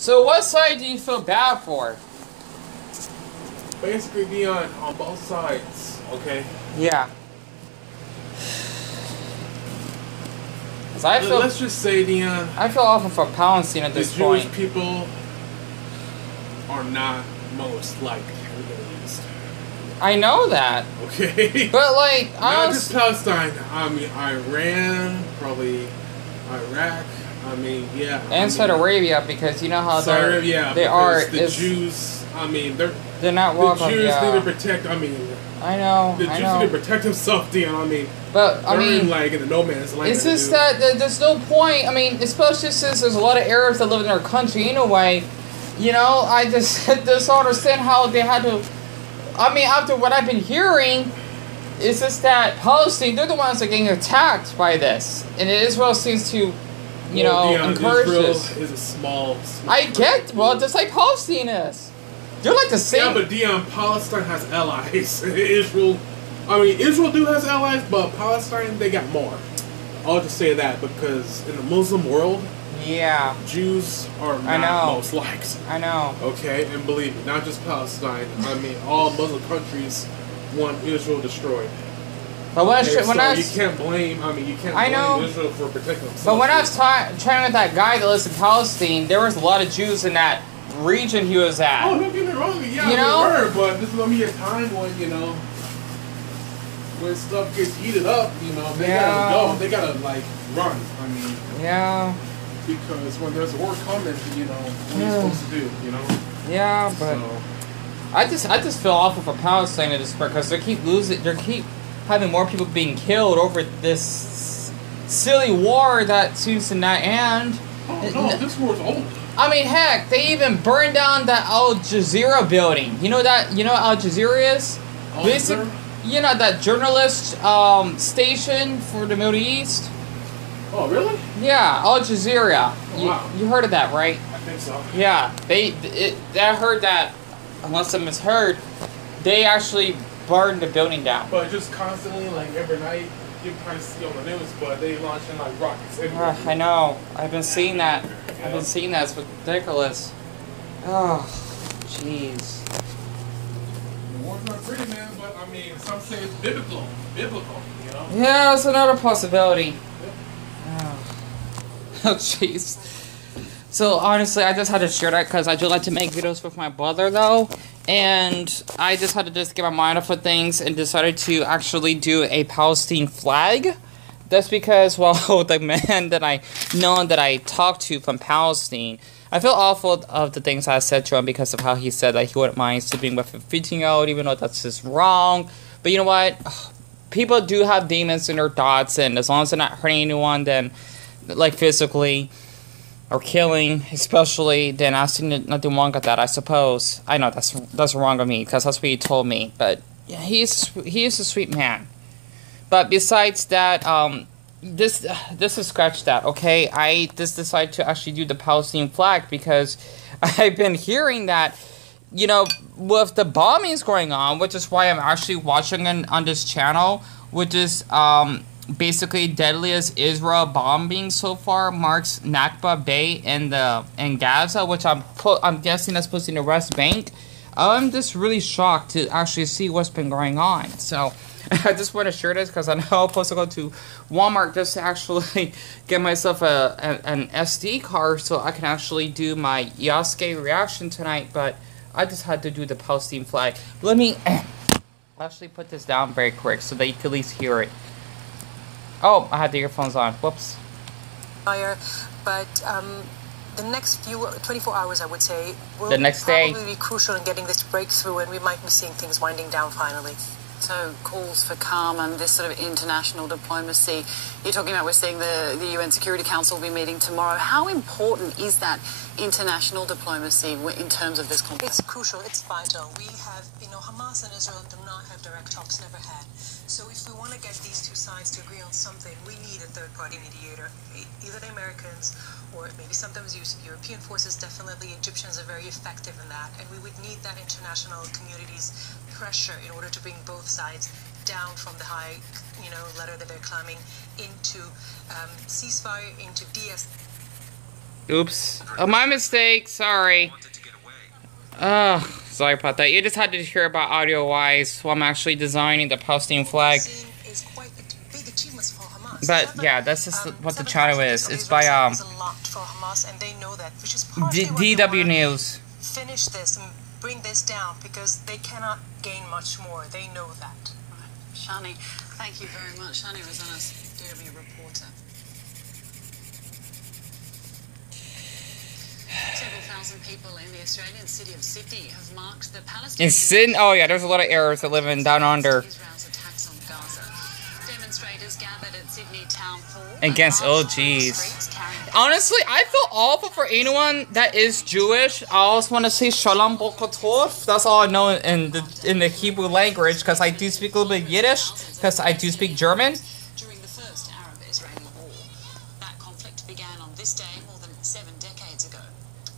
So what side do you feel bad for? Basically, be on both sides, okay? Yeah. Let's just say, Dion. I feel awful for Palestine at this point. The Jewish people are not most liked in the Middle East. I know that. Okay. But like, not just Palestine. I mean, Iran, probably Iraq. I mean, yeah. And Saudi Arabia, because you know how they are. The Jews. I mean, they're not welcome. The Jews need to protect. I mean. I know. The Jews need to protect themselves, Dion. I mean. But I mean, like in the no man's land. It's just that there's no point. I mean, especially since there's a lot of Arabs that live in our country anyway. You know, I just don't understand how they had to. I mean, after what I've been hearing, it's just that Palestine, they're the ones that are getting attacked by this, and Israel seems to, encourage this. Israel is a small. I get just like Palestine is. They're like the same. Yeah, but Dion, Palestine has allies. Israel. I mean, Israel do has allies, but Palestine, they got more. I'll just say that because in the Muslim world, yeah, Jews are not most liked. I know. Okay, and believe me, not just Palestine. I mean, all Muslim countries want Israel destroyed. But you can't blame. I mean, you can't blame Israel for protecting themselves. But when I was chatting with that guy that lives in Palestine, there was a lot of Jews in that region he was at. Oh, don't get me wrong. Yeah, there were, but this is gonna be a time when when stuff gets heated up, they gotta go. They gotta run. I mean, because when there's a war coming, what are you supposed to do? Yeah, but I just feel awful for Palestine at this point because they keep having more people being killed over this silly war that seems to not end. Oh no, this war's old. I mean, heck, they even burned down that Al Jazeera building. You know what Al Jazeera is? You know, that journalist station for the Middle East? Oh, really? Yeah, Al Jazeera. Oh, wow. You heard of that, right? I think so. Yeah, I heard that, unless I misheard, they actually burned the building down. But just constantly, every night, you kind of see on the news, but they launching, rockets everywhere. I know. I've been seeing that. Yeah. I've been seeing that. It's ridiculous. Oh, jeez. The war's not pretty, man, but, I mean, some say it's biblical. Yeah, it's another possibility. Yep. Oh, jeez. So, honestly, I just had to share that because I do like to make videos with my brother, though. And I just had to get my mind off of things and decided to actually do a Palestine flag. That's because, well, the man that I talked to from Palestine, I feel awful of the things I said to him because of how he said that he wouldn't mind sleeping with a 15-year-old, even though that's just wrong. But you know what? People do have demons in their thoughts, and as long as they're not hurting anyone, then, physically, or killing, especially, then I see nothing wrong with that, I suppose. I know that's wrong of me, because that's what he told me. But yeah, he is a sweet man. But besides that, this is scratch that, okay? I just decided to actually do the Palestine flag because I've been hearing that, with the bombings going on, which is why I'm actually watching on this channel, which is basically deadliest Israel bombing so far, marks Nakba Bay in Gaza, which I'm guessing that's supposed to be in the West Bank. I'm just really shocked to actually see what's been going on. So I just want to share this because I know I'm supposed to go to Walmart just to actually get myself an SD card so I can actually do my Yasuke reaction tonight. But I just had to do the Palestine flag. Let me actually put this down very quick so that you can at least hear it. Oh, I had the earphones on. Whoops. But the next 24 hours, I would say, will probably be crucial in getting this breakthrough, and we might be seeing things winding down finally. So calls for calm and this sort of international diplomacy. You're talking about we're seeing the UN Security Council will be meeting tomorrow. How important is that international diplomacy in terms of this conflict? It's crucial. It's vital. We have, Hamas and Israel do not have direct talks, never had. So if we want to get these two sides to agree on something, we need a third-party mediator, either the Americans or maybe sometimes use European forces. Definitely, Egyptians are very effective in that, and we would need that international community's pressure in order to bring both sides down from the high, ladder that they're climbing into ceasefire, into Oops. Oh, my mistake. Sorry. Sorry about that. You just had to hear about audio-wise. So I'm actually designing the Palestinian flag. But yeah, that's just what the channel is. It's by DW News. Finish this and bring this down because they cannot gain much more. They know that. Right. Shani, thank you very much. Shani Rosanas, DW reporter. Several thousand people in the Australian city of Sydney have marked the Palestinian... In Sydney? Oh yeah, there's a lot of Arabs that live in down under. Israel's attacks on Gaza. Demonstrators gathered at Sydney Town Hall Against, oh jeez. Honestly, I feel awful for anyone that is Jewish. I also want to say Shalom Boker Tov. That's all I know in the Hebrew language, because I do speak a little bit Yiddish, because I do speak German. During the first Arab-Israeli war, that conflict began on this day more than 7 decades ago.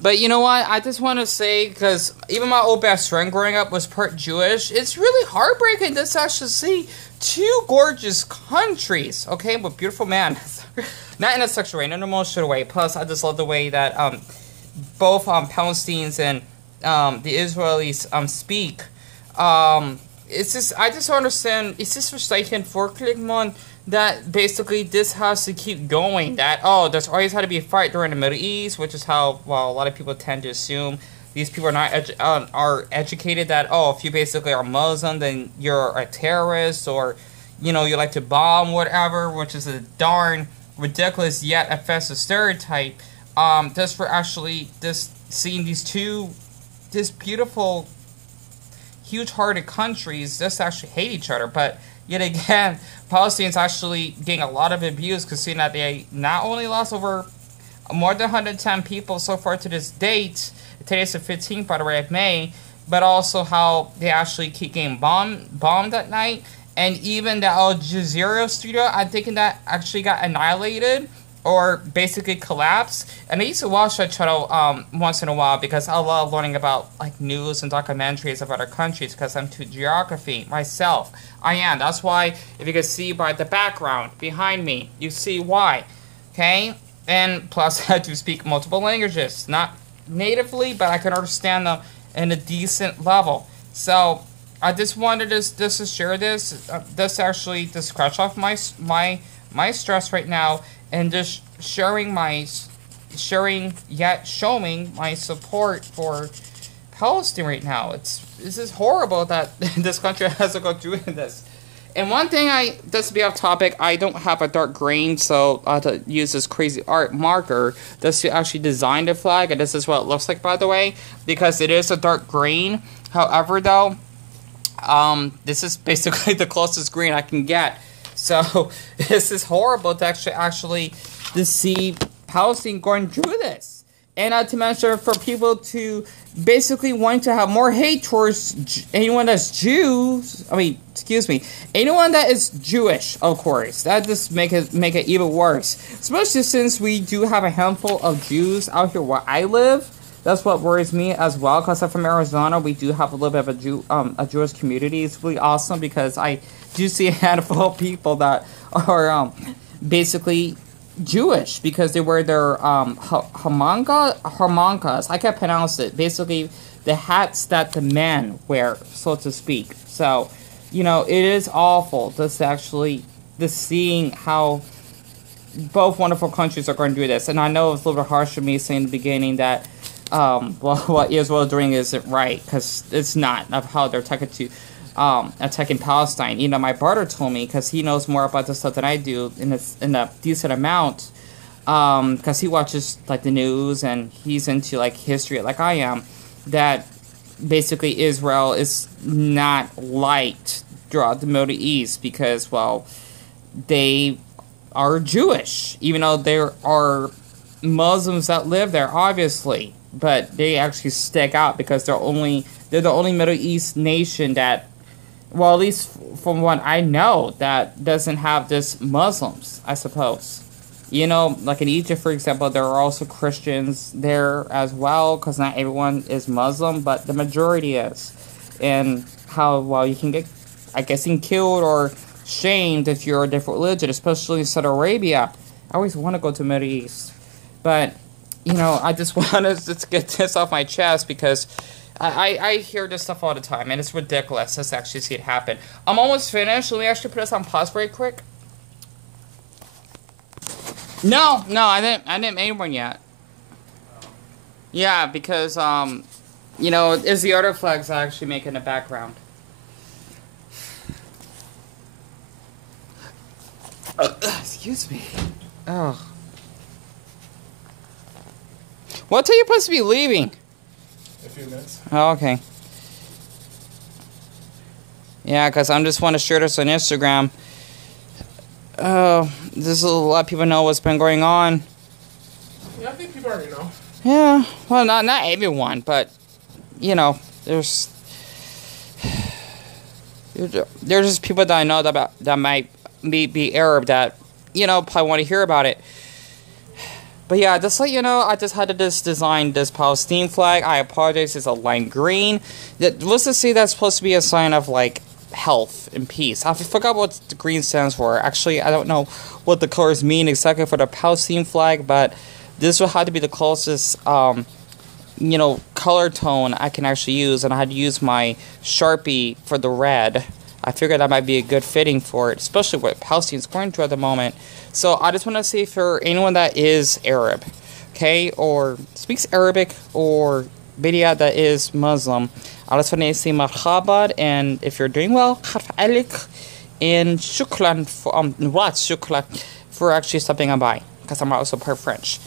But you know what? I just want to say, because even my old best friend growing up was part Jewish, it's really heartbreaking to actually see two gorgeous countries, okay, with beautiful men. Not in a sexual way, not in an emotional way. Plus, I just love the way that both Palestinians and the Israelis speak. It's just, I just don't understand. It's just frustrating for Kligman that basically this has to keep going. That, oh, there's always had to be a fight during the Middle East, which is how, well, a lot of people tend to assume. These people are not are educated that, oh, if you basically are Muslim, then you're a terrorist, or, you know, you like to bomb, whatever, which is a darn ridiculous yet offensive stereotype. Just for actually just seeing these two, this beautiful, huge-hearted countries just actually hate each other. But yet again, Palestinians actually getting a lot of abuse, considering that they not only lost over more than 110 people so far to this date. Today's the 15th, by the way, of May, but also how they actually keep getting bombed that night. And even the Al Jazeera studio, I'm thinking that actually got annihilated or basically collapsed. And I used to watch that channel once in a while because I love learning about like news and documentaries of other countries because I'm into geography myself. I am. That's why, if you can see by the background behind me, you see why. Okay? And plus, I do speak multiple languages. Not natively, but I can understand them in a decent level. So I just wanted to share this. This actually to scratch off my stress right now, and just showing my support for Palestine right now. This is horrible that this country has to go through this. And one thing, just to be off topic, I don't have a dark green, so I have to use this crazy art marker just to actually design the flag, and this is what it looks like, by the way, because it is a dark green. However, though, this is basically the closest green I can get. So, this is horrible to actually to see Palestine going through this. And not to mention for people to basically want to have more hate towards anyone that's Jews. Anyone that is Jewish, of course. That just make it even worse. Especially since we do have a handful of Jews out here where I live. That's what worries me as well. Because I'm from Arizona, we do have a little bit of a Jewish community. It's really awesome because I do see a handful of people that are basically Jewish because they wear their harmankas. I can't pronounce it. Basically, the hats that the men wear, so to speak. So, you know, it is awful just seeing how both wonderful countries are going to do this. And I know it's a little bit harsh for me saying in the beginning that what Israel is doing isn't right, because it's not of how they're attacking Palestine. You know, my brother told me, because he knows more about this stuff than I do in a decent amount, because he watches like the news and he's into like history like I am, that basically Israel is not liked throughout the Middle East because, well, they are Jewish, even though there are Muslims that live there, obviously, but they actually stick out because they're the only Middle East nation that, well, at least from what I know, that doesn't have this Muslims, I suppose. You know, like in Egypt, for example, there are also Christians there as well, because not everyone is Muslim, but the majority is. And how, well, you can get, I guess, killed or shamed if you're a different religion, especially in Saudi Arabia. I always want to go to the Middle East. But you know, I just want to just get this off my chest because I hear this stuff all the time, and it's ridiculous to actually see it happen. I'm almost finished. Let me actually put this on pause very quick. No, I didn't make one yet. Yeah, because, you know, it's the other flags I actually make in the background. Excuse me. Oh. What time are you supposed to be leaving? A few minutes. Oh, okay. Yeah, because I just want to share this on Instagram. This a lot of people know what's been going on. Yeah, I think people already know. Yeah, well, not everyone, but, you know, there's just people that I know that might be Arab that, you know, probably want to hear about it. But yeah, just so you know, I just had to design this Palestine flag. I apologize, it's a lime green. Let's just say that's supposed to be a sign of, like, health and peace. I forgot what the green stands for. Actually, I don't know what the colors mean exactly for the Palestine flag, but this will have to be the closest, you know, color tone I can actually use. And I had to use my Sharpie for the red. I figured that might be a good fitting for it, especially what Palestine's going through at the moment. So I just want to say for anyone that is Arab, okay, or speaks Arabic, or Bidia that is Muslim, I just want to say marhaban, and if you're doing well, kharf alik, and shukran for actually stopping by, because I'm also part French.